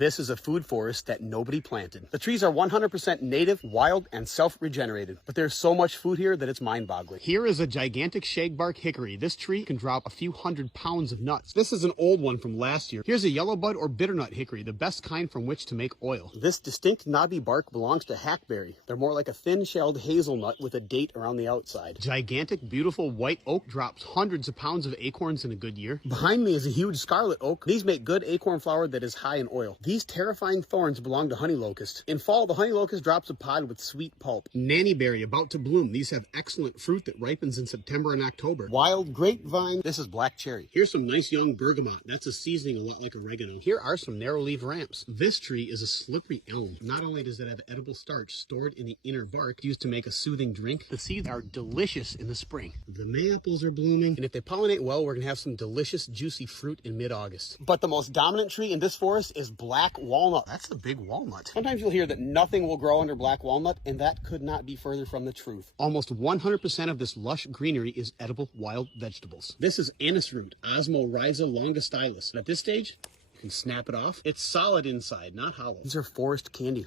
This is a food forest that nobody planted. The trees are 100% native, wild, and self-regenerated. But there's so much food here that it's mind-boggling. Here is a gigantic shagbark hickory. This tree can drop a few hundred pounds of nuts. This is an old one from last year. Here's a yellow bud or bitternut hickory, the best kind from which to make oil. This distinct knobby bark belongs to hackberry. They're more like a thin-shelled hazelnut with a date around the outside. Gigantic, beautiful white oak drops hundreds of pounds of acorns in a good year. Behind me is a huge scarlet oak. These make good acorn flour that is high in oil. These terrifying thorns belong to honey locust. In fall, the honey locust drops a pod with sweet pulp. Nannyberry about to bloom. These have excellent fruit that ripens in September and October. Wild grapevine. This is black cherry. Here's some nice young bergamot. That's a seasoning a lot like oregano. Here are some narrow leaf ramps. This tree is a slippery elm. Not only does it have edible starch stored in the inner bark used to make a soothing drink, the seeds are delicious in the spring. The mayaples are blooming, and if they pollinate well, we're gonna have some delicious juicy fruit in mid-August. But the most dominant tree in this forest is black walnut. That's the big walnut. Sometimes you'll hear that nothing will grow under black walnut, and that could not be further from the truth. Almost 100% of this lush greenery is edible wild vegetables. This is anise root, Osmorrhiza longistylis. At this stage, you can snap it off. It's solid inside, not hollow. These are forest candy.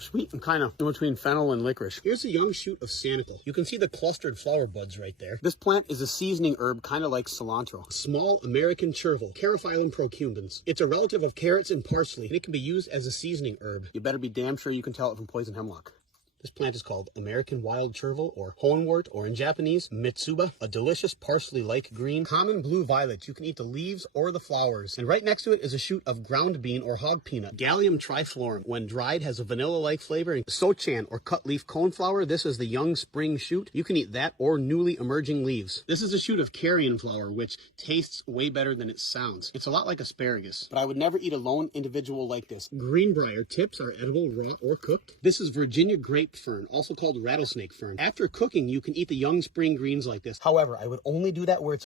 Sweet and kind of in between fennel and licorice. Here's a young shoot of sanicle. You can see the clustered flower buds right there. This plant is a seasoning herb, kind of like cilantro. Small American chervil, Carophyllum procumbens. It's a relative of carrots and parsley, and it can be used as a seasoning herb. You better be damn sure you can tell it from poison hemlock. This plant is called American wild chervil, or hohenwort, or in Japanese, mitsuba, a delicious parsley-like green, common blue violet. You can eat the leaves or the flowers. And right next to it is a shoot of ground bean or hog peanut, Gallium triflorum. When dried, has a vanilla-like flavor. And sochan, or cut leaf coneflower, this is the young spring shoot. You can eat that or newly emerging leaves. This is a shoot of carrion flower, which tastes way better than it sounds. It's a lot like asparagus, but I would never eat a lone individual like this. Greenbrier tips are edible raw or cooked. This is Virginia grape fern, also called rattlesnake fern. After cooking, you can eat the young spring greens like this. However, I would only do that where it's